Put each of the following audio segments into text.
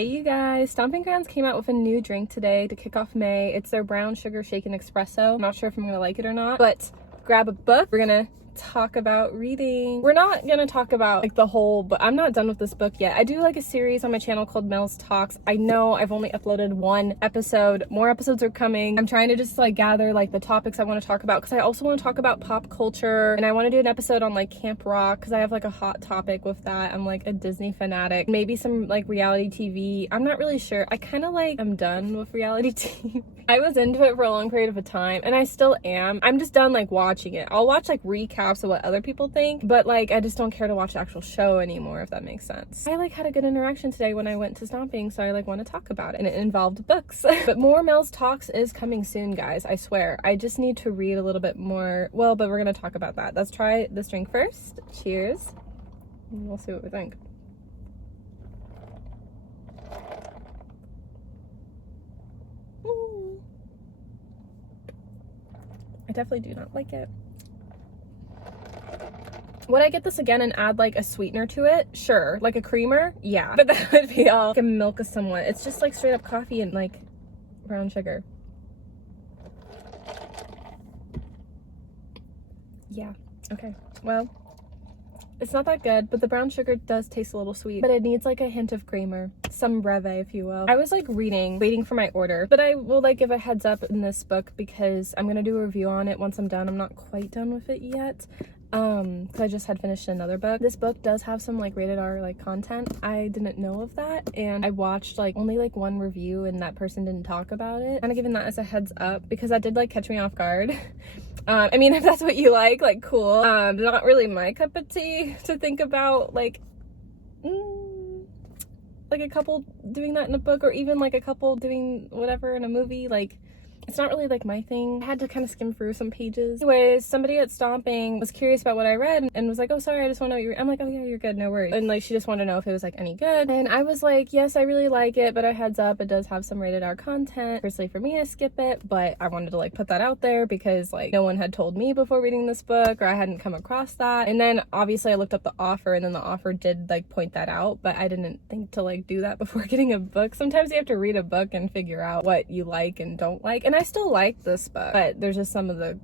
Hey you guys, Stomping Grounds came out with a new drink today to kick off May. It's their brown sugar shaken espresso. I'm not sure if I'm gonna like it or not, but grab a book. We're gonna talk about reading. We're not gonna talk about like the whole, but I'm not done with this book yet. I do like a series on my channel called Mel's Talks. I know I've only uploaded one episode. More episodes are coming. I'm trying to just like gather like the topics I want to talk about because I also want to talk about pop culture, and I want to do an episode on like Camp Rock because I have like a hot topic with that. I'm like a Disney fanatic. Maybe some like reality TV. I'm not really sure. I kind of like I'm done with reality TV. I was into it for a long period of time and I still am. I'm just done like watching it. I'll watch like recaps of what other people think, but like I just don't care to watch the actual show anymore, if that makes sense. I like had a good interaction today when I went to Stomping, so I like want to talk about it, and it involved books. But more Mel's Talks is coming soon, guys. I swear. I just need to read a little bit more. Well, but we're gonna talk about that. Let's try this drink first. Cheers. And we'll see what we think. I definitely do not like it. Would I get this again and add like a sweetener to it? Sure. Like a creamer? Yeah. But that would be all like a milk of someone. It's just like straight up coffee and like brown sugar. Yeah. Okay. Well, it's not that good, but the brown sugar does taste a little sweet, but it needs like a hint of creamer, some breve, if you will. I was like waiting for my order, but I will like give a heads up in this book because I'm gonna do a review on it once I'm done. I'm not quite done with it yet. Because I just had finished another book. This book does have some like rated R like content. I didn't know of that, and I watched like only like one review and that person didn't talk about it. Kind of giving that as a heads up because that did like catch me off guard. I mean, if that's what you like cool. Not really my cup of tea to think about like like a couple doing that in a book, or even like a couple doing whatever in a movie. Like, it's not really like my thing. I had to kind of skim through some pages. Anyways, somebody at Stomping was curious about what I read and was like, oh, sorry, I just want to know what you're... I'm like, oh yeah, you're good, no worries. And like, she just wanted to know if it was like any good. And I was like, yes, I really like it, but a heads up, it does have some rated R content. Personally, for me, I skip it, but I wanted to like put that out there because like no one had told me before reading this book, or I hadn't come across that. And then obviously I looked up the offer, and then the offer did like point that out, but I didn't think to like do that before getting a book. Sometimes you have to read a book and figure out what you like and don't like. And I still like this book, but there's just some of the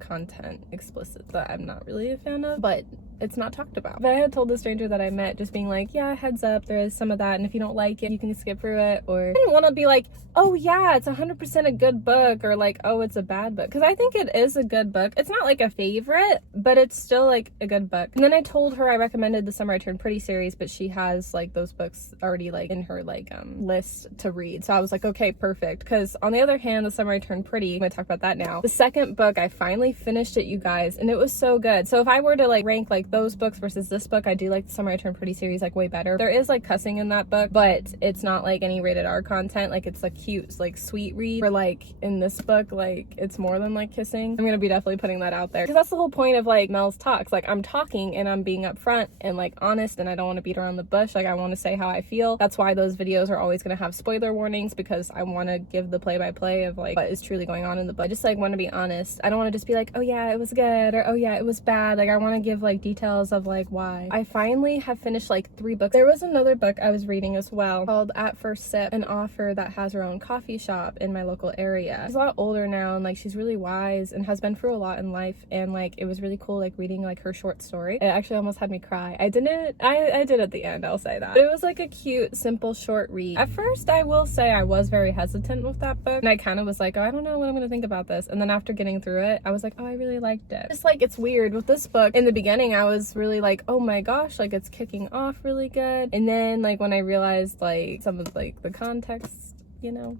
content explicit that I'm not really a fan of, but it's not talked about. But I had told the stranger that I met, just being like, yeah, heads up, there is some of that, and if you don't like it, you can skip through it. Or I didn't want to be like, oh yeah, it's 100% a good book, or like, oh, it's a bad book, because I think it is a good book. It's not like a favorite, but it's still like a good book. And then I told her I recommended the Summer I Turned Pretty series, but she has like those books already like in her like list to read. So I was like, okay, perfect. Because on the other hand, the Summer I Turned Pretty, I'm gonna talk about that now. The second book, I finally finished it, you guys, and it was so good. So if I were to like rank like those books versus this book, I do like the Summer I Turned Pretty series like way better. There is like cussing in that book, but it's not like any rated R content. Like, it's like cute, like sweet read. Or like in this book, like it's more than like kissing. I'm gonna be definitely putting that out there because that's the whole point of like Mel's Talks. Like, I'm talking and I'm being upfront and like honest, and I don't want to beat around the bush. Like, I want to say how I feel. That's why those videos are always gonna have spoiler warnings, because I want to give the play-by-play of like what is truly going on in the book. I just like want to be honest. I don't want to just be like, oh yeah, it was good, or oh yeah, it was bad. Like, I want to give like details of like why. I finally have finished like 3 books. There was another book I was reading as well called At First Sip, an author that has her own coffee shop in my local area. She's a lot older now, and like she's really wise and has been through a lot in life, and like it was really cool like reading like her short story. It actually almost had me cry. I did at the end, I'll say that. But it was like a cute, simple, short read. At first, I will say I was very hesitant with that book, and I kind of was like, oh, I don't know what I'm gonna think about this. And then after getting through it, I was like, oh, I really liked it. Just like, it's weird with this book. In the beginning, I was really like, oh my gosh, like it's kicking off really good. And then like when I realized like some of like the context, you know,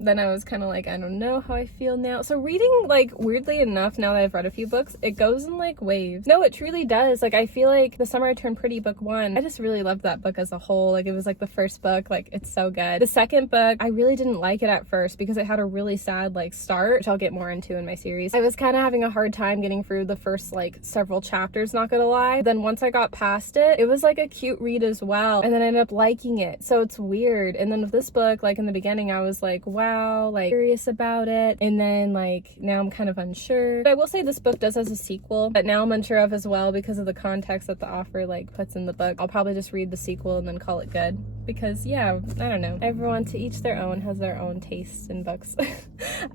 then I was kind of like, I don't know how I feel now. So reading, like, weirdly enough, now that I've read a few books, it goes in like waves. No, it truly does. Like, I feel like the Summer I Turned Pretty book 1, I just really loved that book as a whole. Like, it was like the first book, like it's so good. The second book, I really didn't like it at first because it had a really sad like start, which I'll get more into in my series. I was kind of having a hard time getting through the first like several chapters, not gonna lie. Then once I got past it, it was like a cute read as well, and then I ended up liking it. So it's weird. And then with this book, like in the beginning, I was like, wow, while, like curious about it, and then like now I'm kind of unsure. But I will say this book does has a sequel that now I'm unsure of as well because of the context that the author like puts in the book. I'll probably just read the sequel and then call it good because yeah, I don't know, everyone to each their own, has their own taste in books.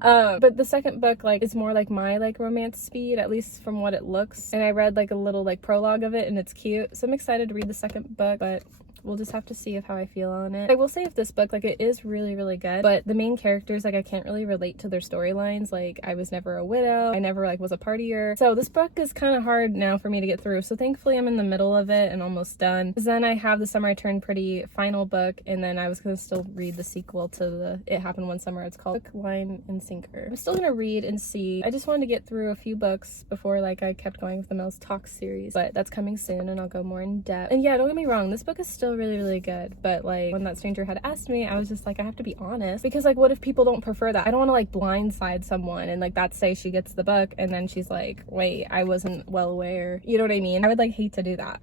But the second book like is more like my like romance speed, at least from what it looks, and I read like a little like prologue of it and it's cute, so I'm excited to read the second book, but we'll just have to see how I feel on it. I will say if this book, like, it is really, really good, but the main characters, like, I can't really relate to their storylines. Like, I was never a widow. I never, like, was a partier. So this book is kind of hard now for me to get through. So thankfully I'm in the middle of it and almost done. Because then I have the Summer I Turned Pretty final book, and then I was going to still read the sequel to the It Happened One Summer. It's called Hook, Line, and Sinker. I'm still going to read and see. I just wanted to get through a few books before, like, I kept going with the Mel's Talk series, but that's coming soon and I'll go more in depth. And yeah, don't get me wrong, this book is still really, really good. But like when that stranger had asked me, I was just like, I have to be honest, because like what if people don't prefer that? I don't want to like blindside someone and like that say she gets the book and then she's like, wait, I wasn't well aware, you know what I mean? I would like hate to do that.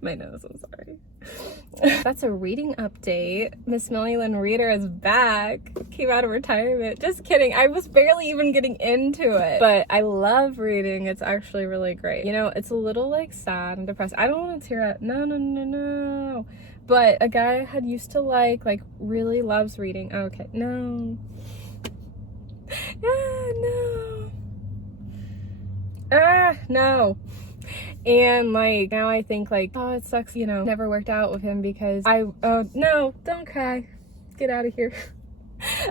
My nose, I'm sorry. That's a reading update. Miss Millie Lynn Reader is back, came out of retirement. Just kidding, I was barely even getting into it, but I love reading. It's actually really great. You know, it's a little like sad and depressed. I don't want to tear up, no. But a guy I had used to like really loves reading. Oh, okay, no. No. And like now I think like, oh, it sucks, you know, never worked out with him because no, don't cry. Get out of here.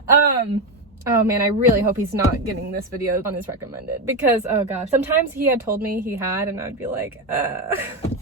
Oh man, I really hope he's not getting this video on his recommended because, oh gosh, sometimes he had told me he had and I'd be like,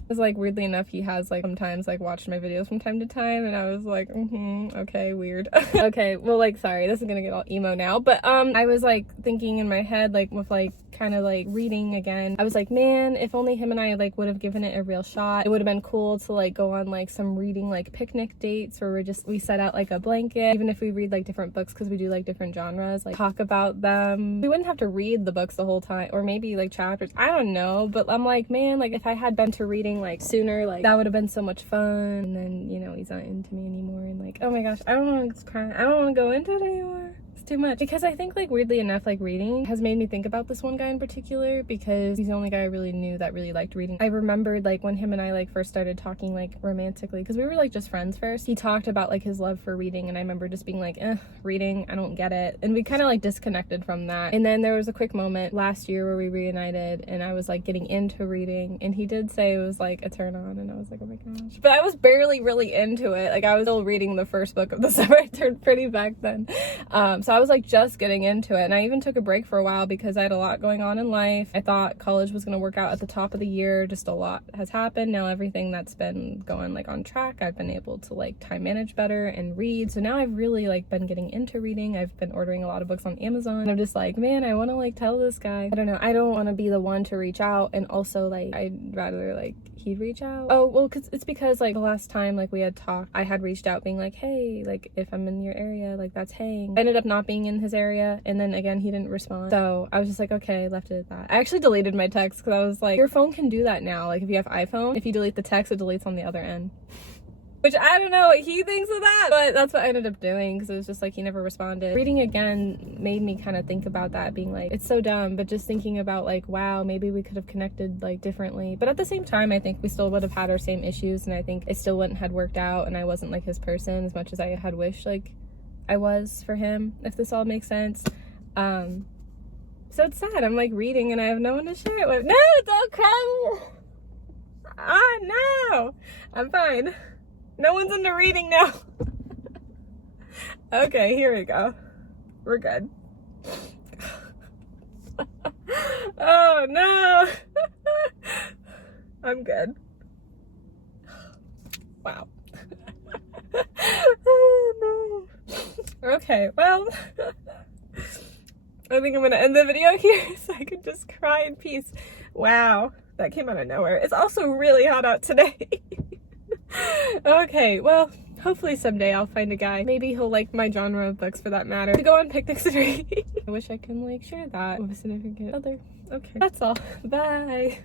It's like weirdly enough, he has like sometimes like watched my videos from time to time and I was like, okay, weird. Okay, well like, sorry, this is gonna get all emo now, but I was like thinking in my head, like with like kind of like reading again, I was like, man, if only him and I like would have given it a real shot. It would have been cool to like go on like some reading like picnic dates where we set out like a blanket, even if we read like different books because we do like different genres, like talk about them. We wouldn't have to read the books the whole time, or maybe like chapters, I don't know, but I'm like, man, like if I had been to reading like sooner, like that would have been so much fun. And then, you know, he's not into me anymore and like, oh my gosh, I don't want to cry, I don't want to go into it anymore. Too much, because I think like weirdly enough, like reading has made me think about this one guy in particular because he's the only guy I really knew that really liked reading. I remembered like when him and I like first started talking like romantically, because we were like just friends first, he talked about like his love for reading and I remember just being like, reading, I don't get it, and we kind of like disconnected from that. And then there was a quick moment last year where we reunited and I was like getting into reading and he did say it was like a turn on and I was like, oh my gosh, but I was barely really into it. Like I was still reading the first book of the Summer I Turned Pretty back then, so I was like just getting into it, and I even took a break for a while because I had a lot going on in life. I thought college was going to work out at the top of the year. Just a lot has happened. Now everything that's been going like on track, I've been able to like time manage better and read. So now I've really like been getting into reading. I've been ordering a lot of books on Amazon and I'm just like, man, I want to like tell this guy, I don't know, I don't want to be the one to reach out, and also like I'd rather like he'd reach out. Oh well, because like the last time like we had talked, I had reached out being like, hey, like if I'm in your area, like that's Hang. I ended up not being in his area, and then again he didn't respond, so I was just like, okay, left it at that. I actually deleted my text because I was like, your phone can do that now, like if you have iPhone, if you delete the text, it deletes on the other end. Which I don't know what he thinks of that, but that's what I ended up doing because it was just like he never responded. Reading again made me kind of think about that, being like, it's so dumb, but just thinking about like, wow, maybe we could have connected like differently. But at the same time, I think we still would have had our same issues, and I think it still wouldn't had worked out, and I wasn't like his person as much as I had wished like I was for him, if this all makes sense. So it's sad. I'm like reading and I have no one to share it with. No, don't cry. No, I'm fine. No one's into reading now. Okay, here we go. We're good. Oh no. I'm good. Wow. Oh no. Okay, well, I think I'm gonna end the video here so I can just cry in peace. Wow, that came out of nowhere. It's also really hot out today. Okay, well, hopefully someday I'll find a guy. Maybe he'll like my genre of books, for that matter, to go on picnics and read. I wish I could like share that with a significant other. Okay, that's all. Bye.